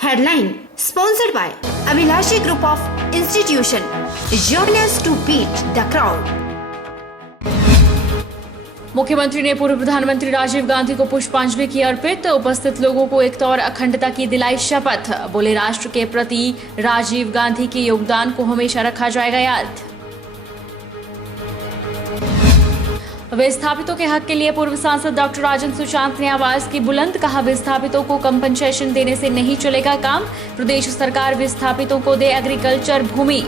Headline sponsored by Abhilashi Group of Institution. Join us to beat the crowd. मुख्यमंत्री ने पूर्व प्रधानमंत्री राजीव गांधी को पुष्पांजलि की अर्पित। उपस्थित लोगों को एकता और अखंडता की दिलाई शपथ। बोले, राष्ट्र के प्रति राजीव गांधी के योगदान को हमेशा रखा जाएगा याद। विस्थापितों के हक के लिए पूर्व सांसद डॉक्टर राजन सुशांत ने आवाज की बुलंद। कहा, विस्थापितों को कंपनसेशन देने से नहीं चलेगा काम। प्रदेश सरकार विस्थापितों को दे एग्रीकल्चर भूमि।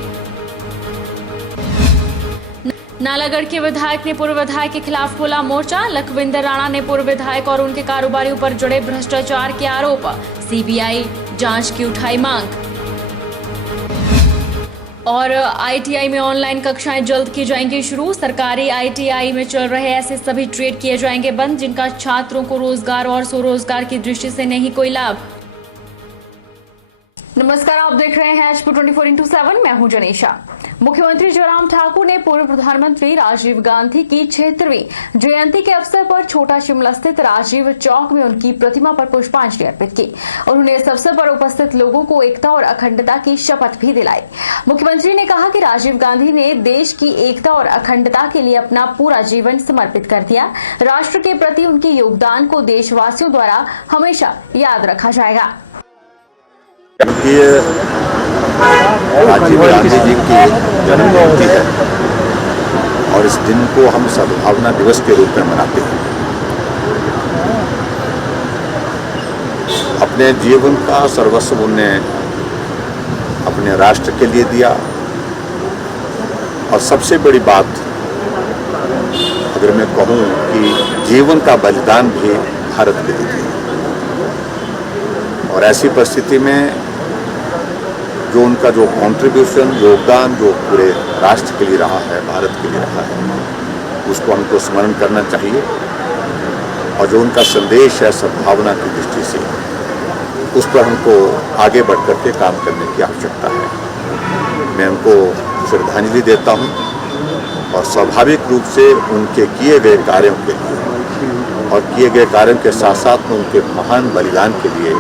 नालागढ़ के विधायक ने पूर्व विधायक के खिलाफ खोला मोर्चा। लखविंदर राणा ने पूर्व विधायक और उनके कारोबारियों पर जड़े भ्रष्टाचार के आरोप। सीबीआई जांच की उठाई मांग। और आईटीआई में ऑनलाइन कक्षाएं जल्द की जाएंगी शुरू। सरकारी आईटीआई में चल रहे ऐसे सभी ट्रेड किए जाएंगे बंद जिनका छात्रों को रोजगार और स्वरोजगार की दृष्टि से नहीं कोई लाभ। नमस्कार, आप देख रहे हैं HP 24x7। मैं हूं जनीशा। मुख्यमंत्री जयराम ठाकुर ने पूर्व प्रधानमंत्री राजीव गांधी की 76वीं जयंती के अवसर पर छोटा शिमला स्थित राजीव चौक में उनकी प्रतिमा पर पुष्पांजलि अर्पित की। उन्होंने इस अवसर पर उपस्थित लोगों को एकता और अखंडता की शपथ भी दिलाई। मुख्यमंत्री ने कहा कि राजीव गांधी ने देश की एकता और अखंडता के लिए अपना पूरा जीवन समर्पित कर दिया। राष्ट्र के प्रति उनके योगदान को देशवासियों द्वारा हमेशा याद रखा जाएगा। राजीव गांधी जी की जन्म जयंती है और इस दिन को हम सद्भावना दिवस के रूप में मनाते हैं। अपने जीवन का सर्वस्व उन्होंने अपने राष्ट्र के लिए दिया और सबसे बड़ी बात अगर मैं कहूँ कि जीवन का बलिदान भी भारत के लिए दिया। और ऐसी परिस्थिति में जो उनका जो कंट्रीब्यूशन, योगदान जो पूरे राष्ट्र के लिए रहा है, भारत के लिए रहा है, उसको हमको स्मरण करना चाहिए। और जो उनका संदेश है सद्भावना की दृष्टि से, उस पर हमको आगे बढ़ करके काम करने की आवश्यकता है। मैं उनको श्रद्धांजलि देता हूँ और स्वाभाविक रूप से उनके किए गए कार्यों के लिए और किए गए कार्यों के साथ साथ में उनके महान बलिदान के लिए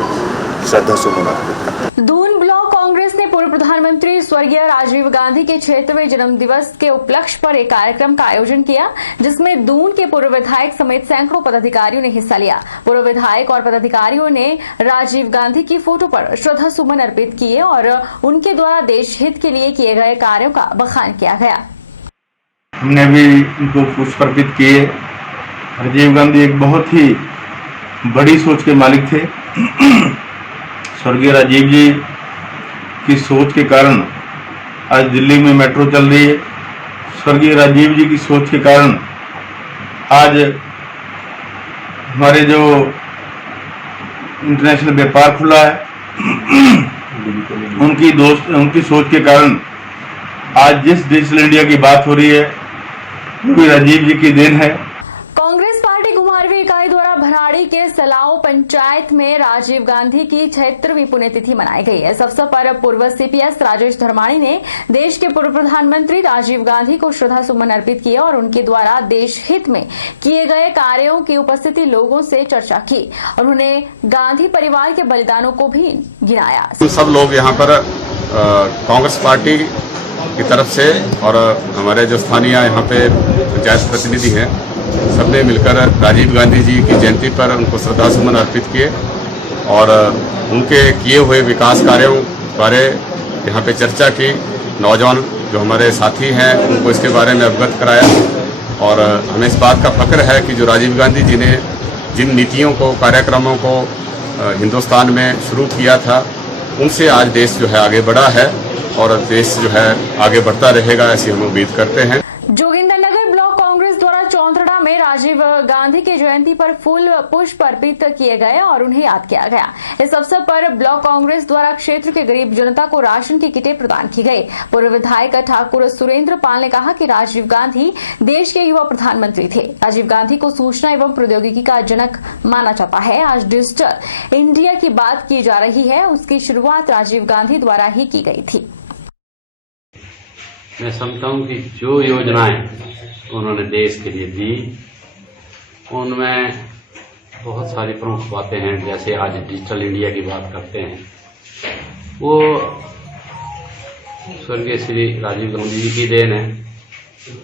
श्रद्धा सुमन अर्पित करता हूं। दून ब्लॉक कांग्रेस ने पूर्व प्रधानमंत्री स्वर्गीय राजीव गांधी के 76वें जन्म दिवस के उपलक्ष्य पर एक कार्यक्रम का आयोजन किया, जिसमें दून के पूर्व विधायक समेत सैकड़ों पदाधिकारियों ने हिस्सा लिया। पूर्व विधायक और पदाधिकारियों ने राजीव गांधी की फोटो पर श्रद्धा सुमन अर्पित किए और उनके द्वारा देश हित के लिए किए गए कार्यों का बखान किया गया। हमने भी उनको पुष्प अर्पित किए। राजीव गांधी एक बहुत ही बड़ी सोच के मालिक थे। स्वर्गीय राजीव जी की सोच के कारण आज दिल्ली में मेट्रो चल रही है। स्वर्गीय राजीव जी की सोच के कारण आज हमारे जो इंटरनेशनल व्यापार खुला है, उनकी सोच के कारण आज जिस डिजिटल इंडिया की बात हो रही है वो भी राजीव जी की देन है। कांग्रेस पार्टी कुमारवी इकाई द्वारा भराड़ी के सलाव पंचायत में राजीव गांधी की 76वीं पुण्यतिथि मनाई गई। इस अवसर पर पूर्व सीपीएस राजेश धर्माणी ने देश के पूर्व प्रधानमंत्री राजीव गांधी को श्रद्धा सुमन अर्पित किए और उनके द्वारा देश हित में किए गए कार्यों की उपस्थिति लोगों से चर्चा की। उन्होंने गांधी परिवार के बलिदानों को भी गिनाया। सब लोग यहाँ पर कांग्रेस पार्टी की तरफ से और हमारे जो स्थानीय यहाँ पे पंचायत प्रतिनिधि हैं, सबने मिलकर राजीव गांधी जी की जयंती पर उनको श्रद्धासुमन अर्पित किए और उनके किए हुए विकास कार्यों बारे यहाँ पे चर्चा की। नौजवान जो हमारे साथी हैं उनको इसके बारे में अवगत कराया और हमें इस बात का फक्र है कि जो राजीव गांधी जी ने जिन नीतियों को, कार्यक्रमों को हिंदुस्तान में शुरू किया था, उनसे आज देश जो है आगे बढ़ा है और देश जो है आगे बढ़ता रहेगा, ऐसी हम उम्मीद करते हैं। जोगिंदरनगर ब्लॉक कांग्रेस द्वारा चौंतड़ा में राजीव गांधी की जयंती पर फूल पुष्प अर्पित किए गए और उन्हें याद किया गया। इस अवसर पर ब्लॉक कांग्रेस द्वारा क्षेत्र के गरीब जनता को राशन की किटें प्रदान की गई। पूर्व विधायक ठाकुर सुरेंद्र पाल ने कहा कि राजीव गांधी देश के युवा प्रधानमंत्री थे। राजीव गांधी को सूचना एवं प्रौद्योगिकी का जनक माना जाता है। आज डिजिटल इंडिया की बात की जा रही है, उसकी शुरुआत राजीव गांधी द्वारा ही की गई थी। मैं समझता हूँ कि जो योजनाएं उन्होंने देश के लिए दी, उनमें बहुत सारी प्रमुख बातें हैं। जैसे आज डिजिटल इंडिया की बात करते हैं वो स्वर्गीय श्री राजीव गांधी जी की देन है।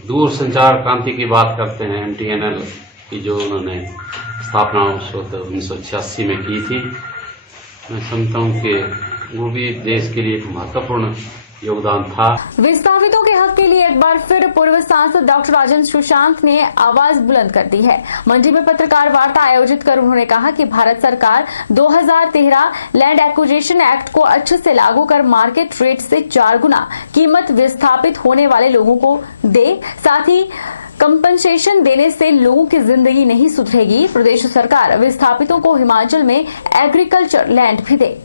दूर संचार क्रांति की बात करते हैं, MTNL की जो उन्होंने स्थापना 1986 में की थी। मैं समझता हूँ कि वो भी देश के लिए एक महत्वपूर्ण योगदान था। विस्थापितों के हक के लिए एक बार फिर पूर्व सांसद डॉक्टर राजेंद्र सुशांत ने आवाज बुलंद कर दी है। मंडी में पत्रकार वार्ता आयोजित कर उन्होंने कहा कि भारत सरकार 2013 लैंड एक्विजिशन एक्ट को अच्छे से लागू कर मार्केट रेट से 4 गुना कीमत विस्थापित होने वाले लोगों को दे, साथ ही कंपनसेशन देने से लोगों की जिंदगी नहीं सुधरेगी। प्रदेश सरकार विस्थापितों को हिमाचल में एग्रीकल्चर लैंड भी दे।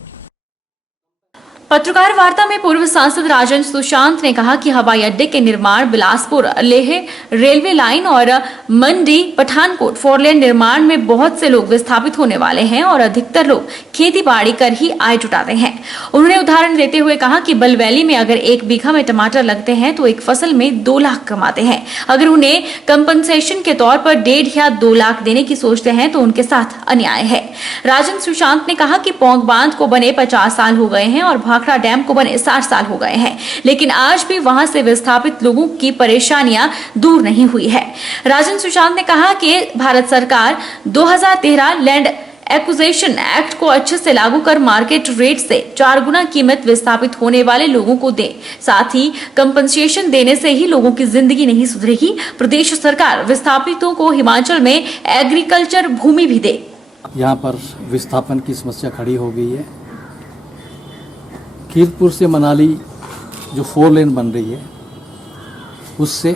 पत्रकार वार्ता में पूर्व सांसद राजेंद्र सुशांत ने कहा कि हवाई अड्डे के निर्माण, बिलासपुर लेह रेलवे लाइन और मंडी पठानकोट 4 लेन निर्माण में बहुत से लोग विस्थापित होने वाले हैं और अधिकतर लोग खेती बाड़ी कर ही आय जुटाते हैं। उन्होंने उदाहरण देते हुए कहा कि बलवैली में अगर 1 बीघा में टमाटर लगते हैं तो एक फसल में 2 लाख कमाते हैं। अगर उन्हें कंपनसेशन के तौर पर 1.5 या 2 लाख देने की सोचते हैं तो उनके साथ अन्याय है। राजेंद्र सुशांत ने कहा कि पौंग बांध को बने 50 साल हो गए हैं और भाखड़ा डैम को बने 60 साल हो गए हैं, लेकिन आज भी वहां से विस्थापित लोगों की परेशानियां दूर नहीं हुई है। राजेंद्र सुशांत ने कहा कि भारत सरकार 2013 लैंड एक्विजिशन एक्ट को अच्छे से लागू कर मार्केट रेट से 4 गुना कीमत विस्थापित होने वाले लोगों को दे, साथ ही कंपनसेशन देने से ही लोगों की जिंदगी नहीं सुधरेगी। प्रदेश सरकार विस्थापितों को हिमाचल में एग्रीकल्चर भूमि भी दे। यहाँ पर विस्थापन की समस्या खड़ी हो गई है। कीरतपुर से मनाली जो 4 लेन बन रही है, उससे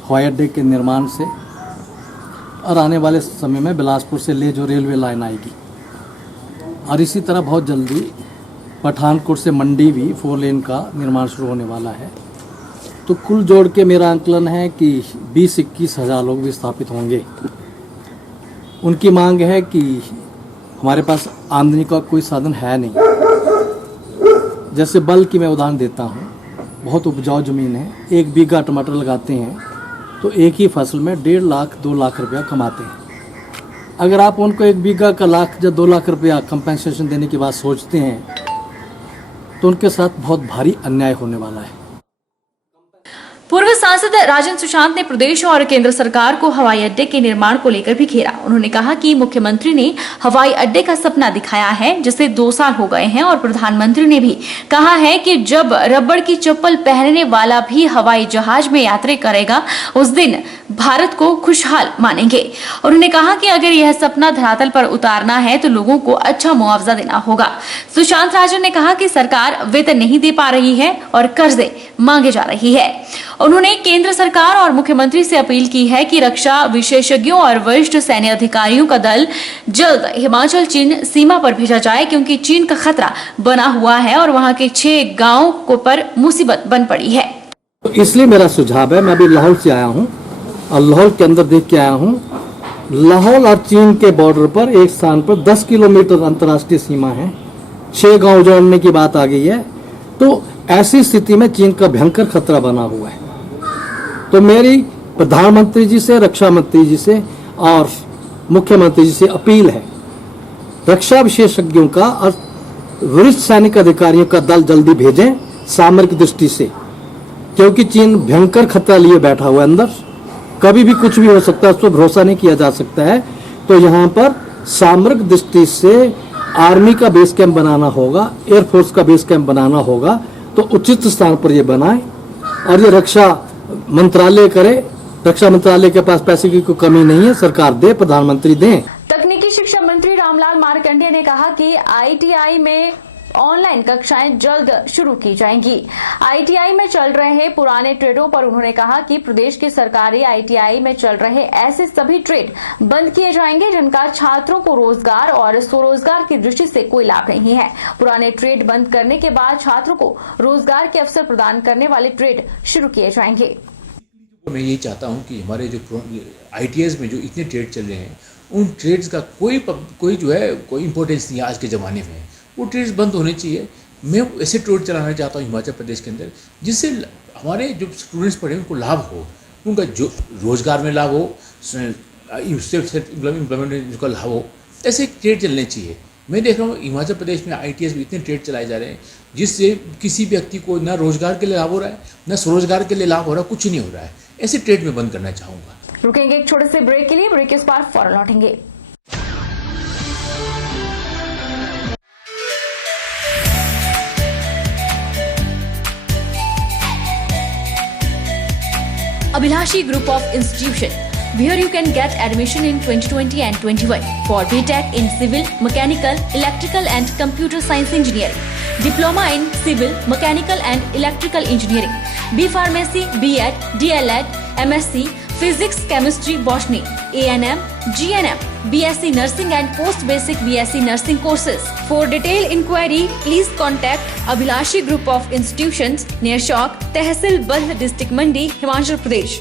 हवाई अड्डे के निर्माण से और आने वाले समय में बिलासपुर से ले जो रेलवे लाइन आएगी, और इसी तरह बहुत जल्दी पठानकोट से मंडी भी 4 लेन का निर्माण शुरू होने वाला है। तो कुल जोड़ के मेरा आंकलन है कि 20-21 हज़ार लोग विस्थापित होंगे। उनकी मांग है कि हमारे पास आमदनी का कोई साधन है नहीं। जैसे बल की मैं उदाहरण देता हूँ, बहुत उपजाऊ ज़मीन है, 1 बीघा टमाटर लगाते हैं तो एक ही फसल में 1.5 लाख 2 लाख रुपया कमाते हैं। अगर आप उनको 1 बीघा का लाख या 2 लाख रुपया कंपनसेशन देने की बात सोचते हैं तो उनके साथ बहुत भारी अन्याय होने वाला है। पूर्व सांसद राजेंद्र सुशांत ने प्रदेश और केंद्र सरकार को हवाई अड्डे के निर्माण को लेकर भी घेरा। उन्होंने कहा कि मुख्यमंत्री ने हवाई अड्डे का सपना दिखाया है, जिसे 2 साल हो गए हैं, और प्रधानमंत्री ने भी कहा है कि जब रबड़ की चप्पल पहनने वाला भी हवाई जहाज में यात्रा करेगा उस दिन भारत को खुशहाल मानेंगे। उन्होंने कहा कि अगर यह सपना धरातल पर उतारना है तो लोगों को अच्छा मुआवजा देना होगा। सुशांत राजन ने कहा कि सरकार वेतन नहीं दे पा रही है और कर्जे मांगे जा रही है। उन्होंने केंद्र सरकार और मुख्यमंत्री से अपील की है कि रक्षा विशेषज्ञों और वरिष्ठ सैन्य अधिकारियों का दल जल्द हिमाचल चीन सीमा पर भेजा जाए, क्योंकि चीन का खतरा बना हुआ है और वहां के 6 गांवों को पर मुसीबत बन पड़ी है। इसलिए मेरा सुझाव है, मैं अभी लाहौल से आया हूं और लाहौल के अंदर देख के आया हूं, लाहौल और चीन के बॉर्डर पर एक स्थान पर 10 किलोमीटर अंतर्राष्ट्रीय सीमा है, 6 गांव जोड़ने की बात आ गई है। तो ऐसी स्थिति में चीन का भयंकर खतरा बना हुआ है। तो मेरी प्रधानमंत्री जी से, रक्षा मंत्री जी से और मुख्यमंत्री जी से अपील है, रक्षा विशेषज्ञों का और वरिष्ठ सैनिक अधिकारियों का दल जल्दी भेजें सामरिक दृष्टि से, क्योंकि चीन भयंकर खतरा लिए बैठा हुआ है। अंदर कभी भी कुछ भी हो सकता है, उस पर भरोसा नहीं किया जा सकता है। तो यहाँ पर सामरिक दृष्टि से आर्मी का बेस कैंप बनाना होगा, एयरफोर्स का बेस कैंप बनाना होगा। तो उचित स्थान पर ये बनाए और ये रक्षा मंत्रालय करे। रक्षा मंत्रालय के पास पैसे की कोई कमी नहीं है, सरकार दे, प्रधानमंत्री दें। तकनीकी शिक्षा मंत्री रामलाल मार्कंडेय ने कहा कि ITI में ऑनलाइन कक्षाएं जल्द शुरू की जाएंगी। ITI में चल रहे पुराने ट्रेडों पर उन्होंने कहा कि प्रदेश के सरकारी ITI में चल रहे ऐसे सभी ट्रेड बंद किए जाएंगे जिनका छात्रों को रोजगार और स्वरोजगार की दृष्टि से कोई लाभ नहीं है। पुराने ट्रेड बंद करने के बाद छात्रों को रोजगार के अवसर प्रदान करने वाले ट्रेड शुरू किए जाएंगे। मैं ये चाहता हूँ कि हमारे जो ITIs में जो इतने ट्रेड चल रहे हैं, उन ट्रेड्स का कोई जो है कोई इंपॉर्टेंस नहीं है आज के ज़माने में। वो ट्रेड्स बंद होने चाहिए। मैं ऐसे ट्रेड चलाना चाहता हूँ हिमाचल प्रदेश के अंदर, जिससे हमारे जो स्टूडेंट्स पढ़े उनको लाभ हो, उनका जो रोजगार में लाभ हो, एम्प्लॉयमेंट में उनका लाभ हो। ऐसे ट्रेड चलने चाहिए। मैं देख रहा हूँ हिमाचल प्रदेश में ITS में इतने ट्रेड चलाए जा रहे हैं जिससे किसी व्यक्ति को ना रोजगार के लिए लाभ हो रहा है, ना स्वरोजगार के लिए लाभ हो रहा है, कुछ नहीं हो रहा है। ऐसे ट्रेड में बंद करना चाहूँगा। रुकेंगे एक छोटे से ब्रेक के लिए, ब्रेक के बाद फौरन लौटेंगे। Abhilashi Group of Institution, where you can get admission in 2020 and 21 for BTech in Civil, Mechanical, Electrical and Computer Science Engineering, Diploma in Civil, Mechanical and Electrical Engineering, B Pharmacy, B.Ed, D.Led, MSc, Physics, Chemistry, Botany, A&M, GNM, BSc Nursing and Post Basic BSc Nursing courses. For detailed inquiry, please contact Abhilashi Group of Institutions near Chowk, Tehsil Bald, District Mandi, Himachal Pradesh.